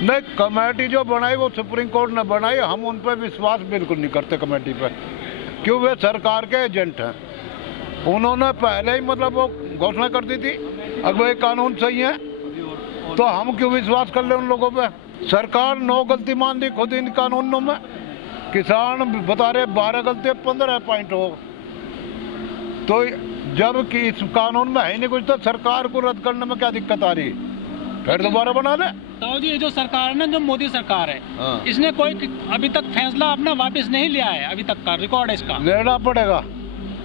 नहीं, कमेटी जो बनाई वो सुप्रीम कोर्ट ने बनाई, हम उन पर विश्वास बिल्कुल नहीं करते कमेटी पर, क्यों? वे सरकार के एजेंट हैं। उन्होंने पहले ही मतलब वो घोषणा कर दी थी अगर ये कानून सही है तो हम क्यों विश्वास कर ले उन लोगों पे। सरकार 9 गलती मान दी खुद इन कानूनों में, किसान बता रहे 12 गलती 15 पॉइंट हो, तो जब कि इस कानून में है नहीं कुछ तो सरकार को रद्द करने में क्या दिक्कत आ रही? फिर दोबारा बना ले। ताऊ जी, ये जो सरकार है ना, जो मोदी सरकार है, हाँ। इसने कोई अभी तक फैसला अपना वापस नहीं लिया है, अभी तक का रिकॉर्ड है इसका। लेना पड़ेगा,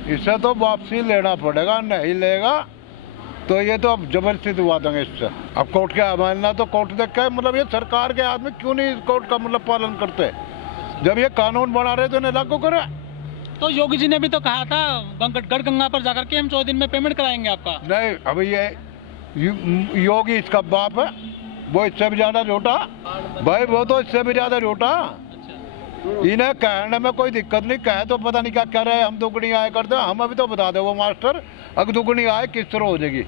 इससे तो वापसी लेना पड़ेगा, नहीं लेगा तो ये तो अब जबरदस्ती दिवा देंगे इससे। अब कोर्ट के अमानना तो कोर्ट देख के, मतलब ये सरकार के हाथ में क्यों नहीं इस कोर्ट का मतलब पालन करते? जब ये कानून बना रहे तो इन्हें लागू करे। तो योगी जी ने भी तो कहा था गढ़गंगा पर जाकर के हम 100 दिन में पेमेंट कराएंगे आपका। नहीं, अभी ये योगी इसका बाप है, वो इससे भी ज्यादा झूठा भाई, वो तो इससे भी ज्यादा झूठा। इन्हें कहने में कोई दिक्कत नहीं, कहे तो पता नहीं क्या कह रहे हैं, हम दुगनी आय करते हैं, हम अभी तो बता दे वो मास्टर अगर दुगनी आय किस तरह हो जाएगी।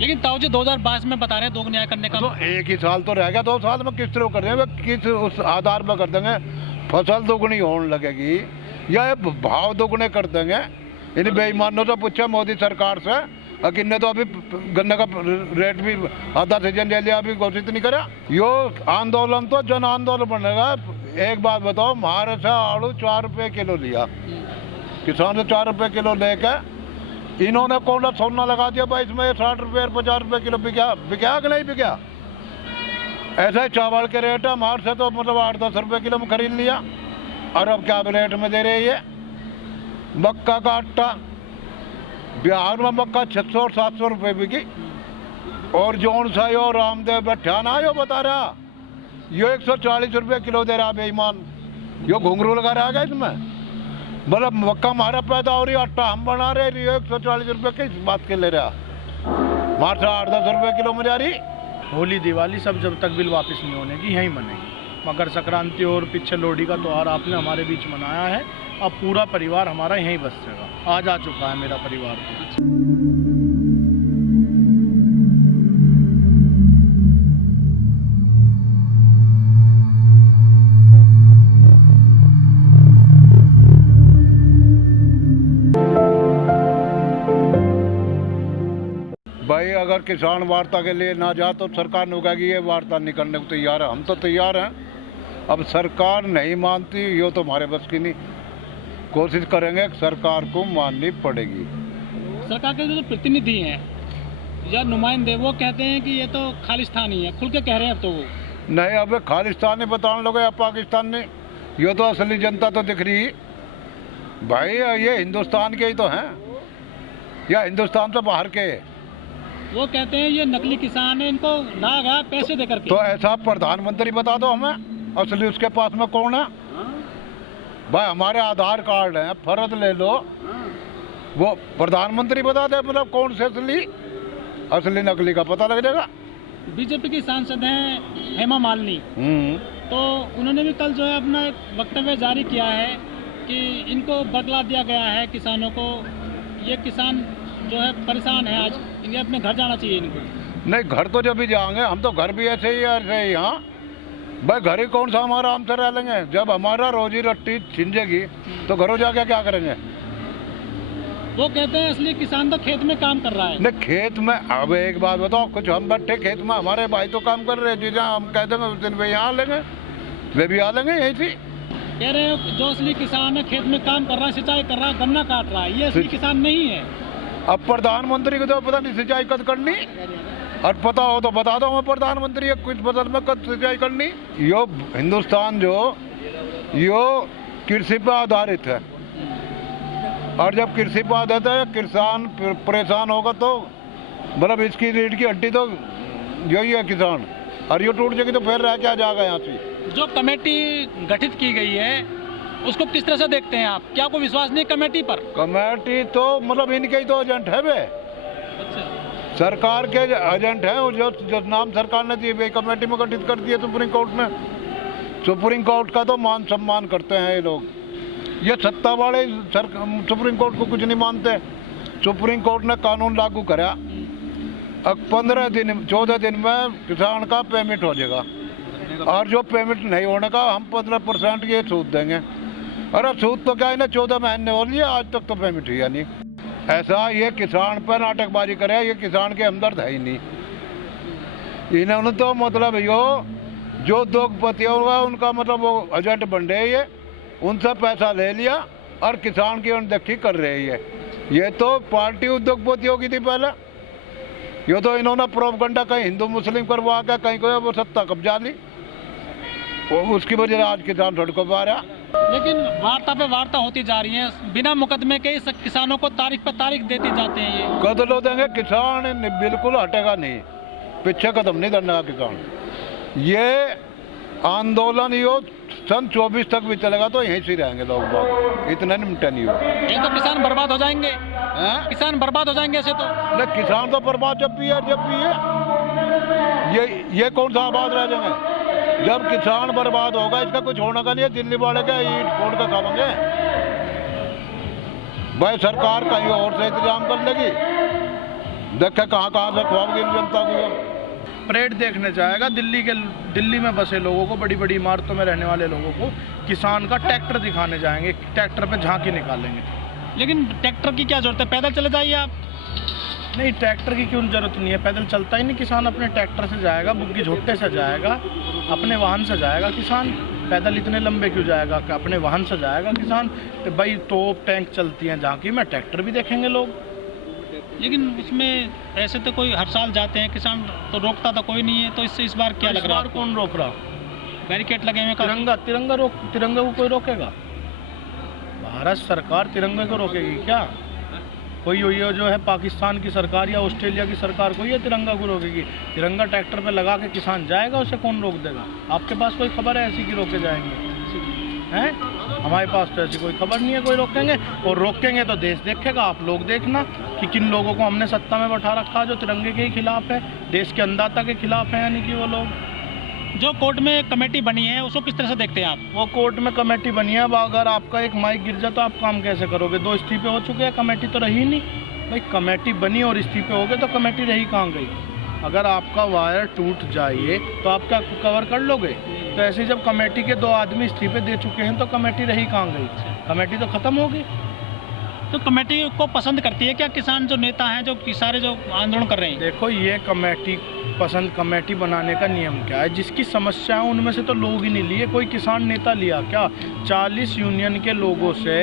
लेकिन ताऊ जी 2022 में बता रहे हैं दोगुनी आय करने का, तो एक ही साल तो रह गया, 2 साल में किस तरह कर देंगे, किस उस आधार पर कर देंगे? फसल दुगनी होने लगेगी या भाव दुगने कर देंगे? इन बेईमानों से पूछा मोदी सरकार से, इनने तो अभी गन्ने का रेट भी आधा सीजन ले लिया, अभी घोषित नहीं करा। यो आंदोलन तो जन आंदोलन बनेगा। एक बात बताओ, हमारे से आलू 4 रुपये किलो लिया, किसान से 4 रुपये किलो लेकर इन्होंने कोड़ा सोना लगा दिया भाई, इसमें 60 रुपये और 50 रुपये किलो बिका कि नहीं बिका? ऐसा ही चावल के रेट है, हमारे से तो मतलब 8-10 रुपये किलो में खरीद लिया, और अब क्या रेट में दे रहे हैं? मक्का का आटा बिहार में मक्का 600 और 700 रुपये बिकी, और जौन सा यो रामदेव बैठाना यो बता रहा यो 140 रुपये किलो दे रहा बेईमान। यो घुंघरू लगा रहा है इसमें, मतलब मक्का हमारा पैदा हो रही, आटा हम बना रहे, यो 140 रुपये किस बात के ले रहा? मार से 8-10 रुपये किलो में जा रही। होली दिवाली सब जब तक बिल वापस नहीं होने की यहीं मनेगी। मकर संक्रांति और पीछे लोहड़ी का त्यौहार आपने हमारे बीच मनाया है, अब पूरा परिवार हमारा यहीं बसेगा। आज आ चुका है मेरा परिवार। भाई अगर किसान वार्ता के लिए ना जा तो सरकार ने कहेगी ये वार्ता नहीं करने को तैयार है, हम तो तैयार हैं। अब सरकार नहीं मानती, यो तो हमारे बस की नहीं, कोशिश करेंगे सरकार को माननी पड़ेगी। सरकार के जो प्रतिनिधि हैं या नुमाइंदे, वो कहते हैं कि ये तो खालिस्तानी है, खुल के कह रहे हैं अब तो वो। नहीं, अब खालिस्तानी बताने लोगे या पाकिस्तान ने, यो तो असली जनता तो दिख रही भाई, ये हिंदुस्तान के ही तो हैं या हिंदुस्तान से बाहर के? वो कहते हैं ये नकली किसान है, इनको लाग है पैसे दे करके। तो ऐसा प्रधानमंत्री बता दो हमें, असली उसके पास में कौन है? भाई हमारे आधार कार्ड है, फर्ज ले लो, वो प्रधानमंत्री बता दे मतलब कौन से असली नकली का पता लग जाएगा। बीजेपी की सांसद हैं हेमा मालिनी, तो उन्होंने भी कल जो है अपना एक वक्तव्य जारी किया है कि इनको बदला दिया गया है किसानों को, ये किसान जो है परेशान है, आज इन्हें अपने घर जाना चाहिए इनको। नहीं, घर तो जब भी जाएंगे, हम तो घर भी ऐसे ही यहाँ भाई, घर ही कौन सा हमारा आराम से रह लेंगे? जब हमारा रोजी रोटी छिंजेगी तो घरों जाके क्या करेंगे? वो कहते हैं असली किसान तो खेत में काम कर रहा है। नहीं, खेत में, अब एक बात बताओ, कुछ हम बैठे खेत में, हमारे भाई तो काम कर रहे हैं, जिसे हम कह देंगे उस दिन वे यहाँ आ लेंगे, वे भी आ लेंगे यहीं से। कह रहे हैं जो असली किसान है खेत में काम कर रहा है, सिंचाई कर रहा है, गन्ना काट रहा है, ये असली किसान नहीं है। अब प्रधानमंत्री को तो पता नहीं सिंचाई कद करनी, और पता हो तो बता दो हमें प्रधानमंत्री कुछ फसल में कद सिंचाई करनी। यो हिंदुस्तान जो यो कृषि पर आधारित है, और जब कृषि पर आधारित है, किसान परेशान होगा तो मतलब इसकी रीढ़ की हड्डी तो यही है किसान, और यो टूट जाएगी तो फिर रह क्या जाएगा यहाँ से। जो कमेटी गठित की गई है उसको किस तरह से देखते हैं आप? क्या कोई विश्वास नहीं कमेटी पर? कमेटी तो मतलब इनके ही तो एजेंट है वे। अच्छा, सरकार के एजेंट हैं, जो नाम सरकार ने दिए कमेटी में गठित कर दिए सुप्रीम कोर्ट ने। सुप्रीम कोर्ट का तो मान सम्मान करते हैं ये लोग, ये सत्ता वाले सुप्रीम कोर्ट को कुछ नहीं मानते। सुप्रीम कोर्ट ने कानून लागू करा, अब 14 दिन में किसान का पेमेंट हो जाएगा, और जो पेमेंट नहीं होने का हम 15% ये सूद देंगे। अरे सूद तो क्या इन्हें 14 महीने हो लिए, आज तक तो पेमेंट हुआ नहीं। ऐसा ये किसान पर नाटकबाजी करे, ये किसान के हमदर्द है ही नहीं। इन्होंने तो मतलब यो जो उद्योगपति होगा उनका मतलब वो एजेंट बन रहे ये, उनसे पैसा ले लिया और किसान की अनदेखी कर रहे हैं। ये तो पार्टी उद्योगपति होगी थी पहले, ये तो इन्होंने प्रोपगंडा कहीं हिंदू मुस्लिम करवा के कहीं को वो सत्ता कब्जा ली, वो उसकी वजह से आज किसान सड़कों पर आ रहा। लेकिन वार्ता पे वार्ता होती जा रही है, बिना मुकदमे के इस किसानों को तारीख पर तारीख देती जाते हैं। ये कदम हो देंगे, किसान बिल्कुल हटेगा नहीं, पीछे कदम नहीं करने का किसान। ये आंदोलन यो सन 24 तक भी चलेगा तो यहीं से रहेंगे लोग बाग, इतना निमटा नहीं होगा। ये तो किसान बर्बाद हो जाएंगे, किसान बर्बाद हो जाएंगे ऐसे तो। नहीं, किसान तो बर्बाद जब भी है ये कौन सा आबाद रह जाएंगे? जब किसान बर्बाद होगा इसका कुछ होना का नहीं है। दिल्ली वाले क्या ईट फोड़ का खाएंगे भाई, सरकार कहीं और से इंतजाम कर लेगी, देखे कहाँ से खुआओगी जनता को। परेड देखने जाएगा दिल्ली में बसे लोगों को, बड़ी बड़ी इमारतों में रहने वाले लोगों को किसान का ट्रैक्टर दिखाने जाएंगे, ट्रैक्टर पे झांकी निकालेंगे। लेकिन ट्रैक्टर की क्या जरूरत है, पैदल चले जाइए आप। नहीं, ट्रैक्टर की क्यों जरूरत नहीं है, पैदल चलता ही नहीं किसान, अपने ट्रैक्टर से जाएगा, बुग्गी झोट्टे से जाएगा, अपने वाहन से जाएगा किसान। पैदल इतने लंबे क्यों जाएगा, कि अपने वाहन से जाएगा किसान। तो भाई तोप टैंक चलती हैं झांकी में, ट्रैक्टर भी देखेंगे लोग। लेकिन इसमें ऐसे तो कोई हर साल जाते हैं किसान, तो रोकता तो कोई नहीं है, तो इससे इस बार क्या लग रहा है? कौन रोक रहा? बैरिकेड लगे हुए, तिरंगा को कोई रोकेगा? भारत सरकार तिरंगे को रोकेगी क्या? कोई ये जो है पाकिस्तान की सरकार या ऑस्ट्रेलिया की सरकार कोई ये तिरंगा को रोकेगी? तिरंगा ट्रैक्टर पे लगा के किसान जाएगा, उसे कौन रोक देगा? आपके पास कोई खबर है ऐसी कि रोके जाएंगे हैं? हमारे पास तो ऐसी कोई खबर नहीं है कोई रोकेंगे। और रोकेंगे तो देश देखेगा, आप लोग देखना कि किन लोगों को हमने सत्ता में बैठा रखा जो तिरंगे के ही खिलाफ है, देश के अन्नदाता के खिलाफ है। यानी कि वो लोग जो कोर्ट में कमेटी बनी है उसको किस तरह से देखते हैं आप? वो कोर्ट में कमेटी बनी है, अगर आपका एक माइक गिर जाए तो आप काम कैसे करोगे? 2 इस्तीफे हो चुके हैं, कमेटी तो रही नहीं भाई। कमेटी बनी और इस्तीफे हो गए तो कमेटी रही कहाँ गई? अगर आपका वायर टूट जाए तो आप क्या कवर कर लोगे? तो ऐसे जब कमेटी के 2 आदमी इस्तीफे दे चुके हैं तो कमेटी रही कहाँ गई? कमेटी तो खत्म होगी। तो कमेटी को पसंद करती है क्या किसान जो नेता हैं, जो सारे जो आंदोलन कर रहे हैं? देखो, ये कमेटी बनाने का नियम क्या है? जिसकी समस्या है उनमें से तो लोग ही नहीं लिए, कोई किसान नेता लिया क्या? 40 यूनियन के लोगों से,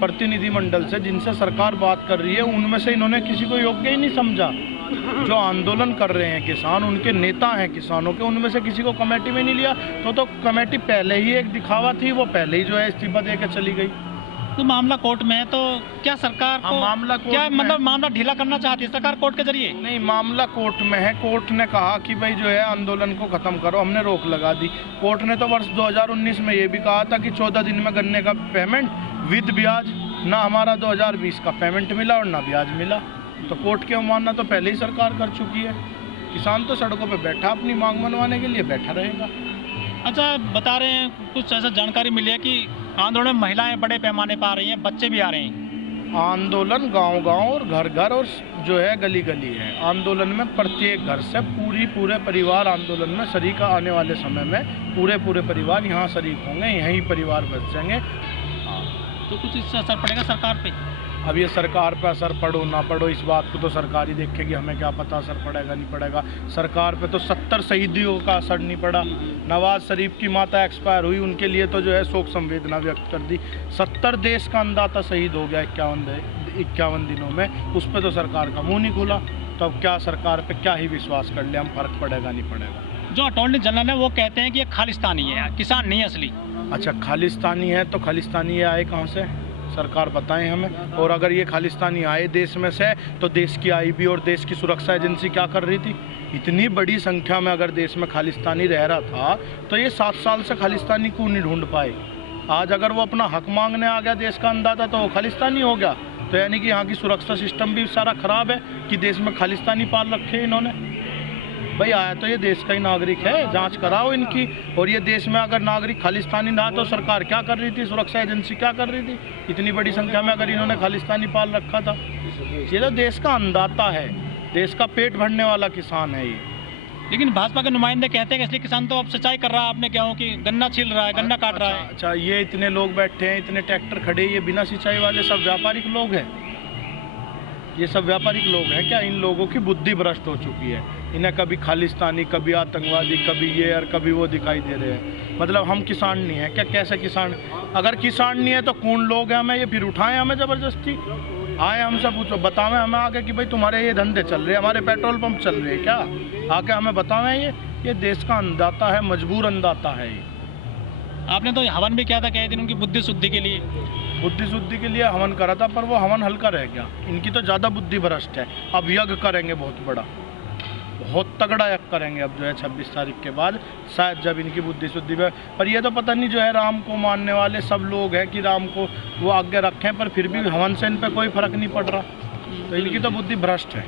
प्रतिनिधिमंडल से, जिनसे सरकार बात कर रही है, उनमें से इन्होंने किसी को योग्य ही नहीं समझा। जो आंदोलन कर रहे हैं किसान, उनके नेता हैं किसानों के, उनमें से किसी को कमेटी में नहीं लिया। तो कमेटी पहले ही एक दिखावा थी, वो पहले ही जो है इस्तीफा दे के चली गई। तो मामला कोर्ट में है, तो क्या सरकार को मामला ढीला करना चाहती है सरकार कोर्ट के जरिए? नहीं, मामला कोर्ट में है। कोर्ट ने कहा कि भाई जो है आंदोलन को खत्म करो, हमने रोक लगा दी। कोर्ट ने तो वर्ष 2019 में ये भी कहा था कि 14 दिन में गन्ने का पेमेंट विद ब्याज, ना हमारा 2020 का पेमेंट मिला और ना ब्याज मिला। तो कोर्ट की अवमानना तो पहले ही सरकार कर चुकी है। किसान तो सड़कों पर बैठा, अपनी मांग मनवाने के लिए बैठा रहेगा। अच्छा, बता रहे हैं कुछ ऐसा जानकारी मिली है कि आंदोलन में महिलाएं बड़े पैमाने पर आ रही हैं, बच्चे भी आ रहे हैं। आंदोलन गांव-गांव और घर-घर और जो है गली-गली है। आंदोलन में प्रत्येक घर से पूरे परिवार आंदोलन में शरीक, आने वाले समय में पूरे परिवार यहाँ शरीक होंगे, यहीं परिवार बच जाएंगे। तो कुछ इससे असर पड़ेगा सरकार पे? अब ये सरकार पे असर पड़ो ना पड़ो, इस बात को तो सरकार ही देखेगी, हमें क्या पता असर पड़ेगा नहीं पड़ेगा। सरकार पे तो 70 शहीदियों का असर नहीं पड़ा। नवाज शरीफ की माता एक्सपायर हुई, उनके लिए तो जो है शोक संवेदना व्यक्त कर दी। 70 देश का अन्नदाता शहीद हो गया 51 दिनों में, उस पर तो सरकार का मुँह नहीं खुला। तो अब क्या सरकार पे क्या ही विश्वास कर ले हम, फर्क पड़ेगा नहीं पड़ेगा। जो अटॉर्नी जनरल है वो कहते हैं कि ये खालिस्तानी है, किसान नहीं है असली। अच्छा, खालिस्तानी है तो खालिस्तानी ये आए कहाँ से? सरकार बताएं हमें। और अगर ये खालिस्तानी आए देश में से, तो देश की आईबी और देश की सुरक्षा एजेंसी क्या कर रही थी? इतनी बड़ी संख्या में अगर देश में खालिस्तानी रह रहा था तो ये 7 साल से खालिस्तानी क्यों नहीं ढूंढ पाए? आज अगर वो अपना हक मांगने आ गया देश का अन्नदाता तो वो खालिस्तानी हो गया। तो यानी कि यहाँ की सुरक्षा सिस्टम भी सारा खराब है कि देश में खालिस्तानी पाल रखे इन्होंने। भाई आया तो ये देश का ही नागरिक है, जांच कराओ इनकी। और ये देश में अगर नागरिक खालिस्तानी ना तो सरकार क्या कर रही थी, सुरक्षा एजेंसी क्या कर रही थी? इतनी बड़ी संख्या में अगर इन्होंने खालिस्तानी पाल रखा था। ये तो देश का अन्नदाता है, देश का पेट भरने वाला किसान है ये। लेकिन भाजपा के नुमाइंदे कहते हैं कि इसलिए किसान तो अब सिंचाई कर रहा है अपने गेहूं की, गन्ना छील रहा है, गन्ना काट रहा है। अच्छा, ये इतने लोग बैठे हैं, इतने ट्रैक्टर खड़े, ये बिना सिंचाई वाले सब व्यापारिक लोग हैं। ये सब व्यापारिक लोग हैं क्या? इन लोगों की बुद्धि भ्रष्ट हो चुकी है। इन्हें कभी खालिस्तानी, कभी आतंकवादी, कभी ये और कभी वो दिखाई दे रहे हैं। मतलब हम किसान नहीं हैं क्या? कैसे किसान? अगर किसान नहीं है तो कौन लोग हैं हमें? ये फिर उठाएं हमें ज़बरदस्ती, आए हमसे पूछो, बतावें हमें आके कि भाई तुम्हारे ये धंधे चल रहे हैं, हमारे पेट्रोल पंप चल रहे हैं क्या? आके हमें बतावें। ये देश का अन्नदाता है, मजबूर अन्नदाता है ये। आपने तो हवन भी किया था कई दिन उनकी बुद्धि शुद्धि के लिए। बुद्धि शुद्धि के लिए हवन करा था, पर वो हवन हल्का रह गया। इनकी तो ज़्यादा बुद्धि भ्रष्ट है। अब यज्ञ करेंगे बहुत बड़ा, बहुत तगड़ा यज्ञ करेंगे अब जो है 26 तारीख के बाद, शायद जब इनकी बुद्धि शुद्धि में। पर ये तो पता नहीं जो है राम को मानने वाले सब लोग हैं कि राम को वो आगे रखें, पर फिर भी हवन से इन पर कोई फर्क नहीं पड़ रहा। तो इनकी तो बुद्धि भ्रष्ट है।